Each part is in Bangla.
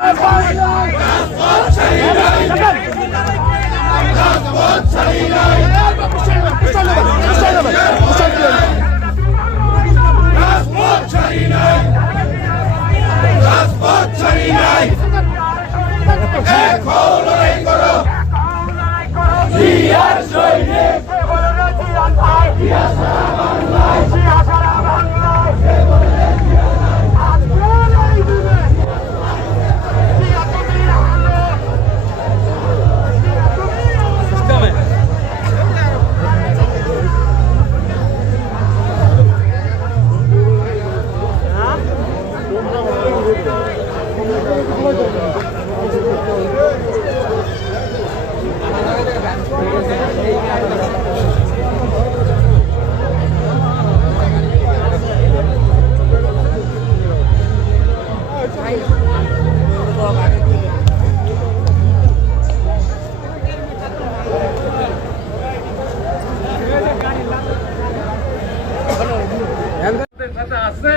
আপনাদের সাথে আছে?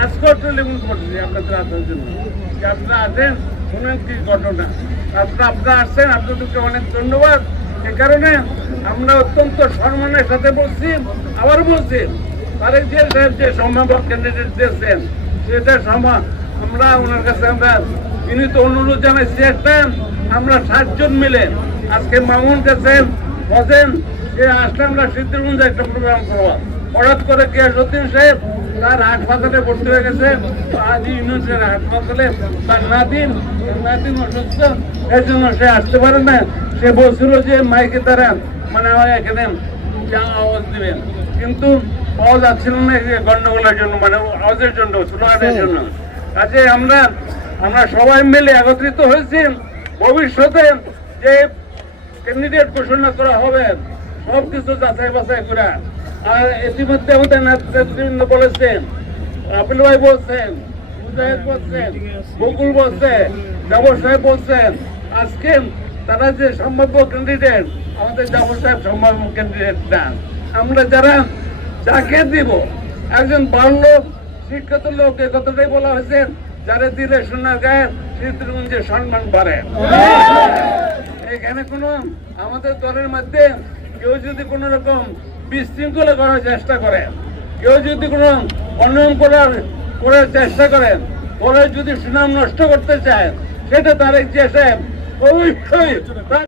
আজকেও টেলিফোন করছি আপনাদের আসার জন্য। আপনারা আসেন শুনেন কি ঘটনা। আপনারা আপনারা আসছেন, আপনাদেরকে অনেক ধন্যবাদ। এ কারণে আমরা অত্যন্ত সম্মানের সাথে বলছি আবার বলছি, তারেক জিয়া সাহেব যে সম্ভাব্য ক্যান্ডিডেট দিয়েছেন, সেটা সমা আমরা ওনার কাছে আমরা বিনীত অনুরোধ জানাইছি, একটা আমরা সাতজন মিলে আজকে মামুন গেছেন, বসেন। সে আসলে আমরা সিদ্ধিরগঞ্জে একটা প্রোগ্রাম করব। হঠাৎ করে কে সতীন সাহেব। তার ভর্তি হয়ে গেছে। আজ নাতিন নাতিন অসুস্থ জন্য সে আসতে পারে না। সে বলছিল যে, মাইকে তারা মানে এখানে আওয়াজ কিন্তু না গন্ডগোলের জন্য মানে আওয়াজের জন্য জন্য। কাজে আমরা আমরা সবাই মিলে একত্রিত হয়েছি। ভবিষ্যতে যে ক্যান্ডিডেট ঘোষণা করা হবে সব কিছু যাচাই বাছাই করে ইতিমধ্যে আমাদের নেতৃবৃন্দ বলেছেন। আপিল ভাই বলছেন, মুজাহিদ বলছেন, বকুল বলছে জাবর সাহেব বলছেন, আজকে তারা যে সম্ভাব্য ক্যান্ডিডেট আমাদের জাবর সাহেব সম্ভাব্য ক্যান্ডিডেট দেন। আমরা যারা, যাকে দিব, একজন লোক শিক্ষিত লোক, এ কথাটাই বলা হয়েছে, যারা দিলে শোনা গায়ে শীতগঞ্জের সম্মান বাড়ে। এখানে কোনো আমাদের দলের মধ্যে কেউ যদি কোনো রকম বিশৃঙ্খলা করার চেষ্টা করে কেউ যদি কোনো অনিয়ম করার করার চেষ্টা করেন, পরে যদি সুনাম নষ্ট করতে চায়, সেটা তারেক জিয়া সাহেব অবশ্যই